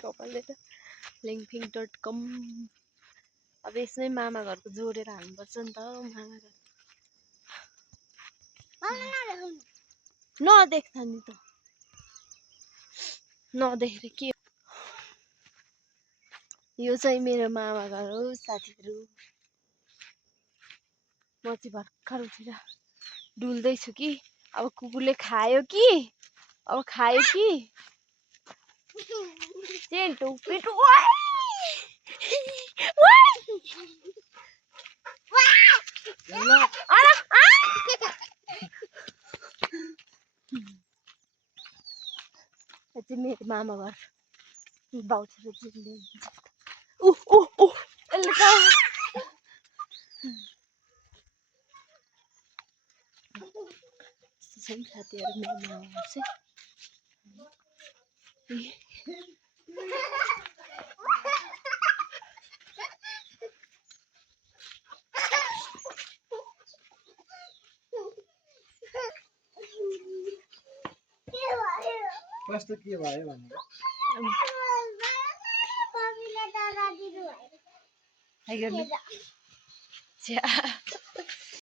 कपालले त lengping.com अब यसमै मामा घरको जोडेर हाल्नुपर्छ नि त मामा घर नदेख्छ नि त नदेखेर के यो चाहिँ मेरो मामा घर हो साथीहरु म चाहिँ भर्खर उठेर डुल्दैछु कि अब कुकुरले खायो कि अब खायो कि चेन्टु पिटु चाहिँ मेरो मामा घर बाउछेर जिल्दै एल्का साथीहरु मेरो मामा घर चाहिँ कस्तो के भयो भनेको हाइ गर्नु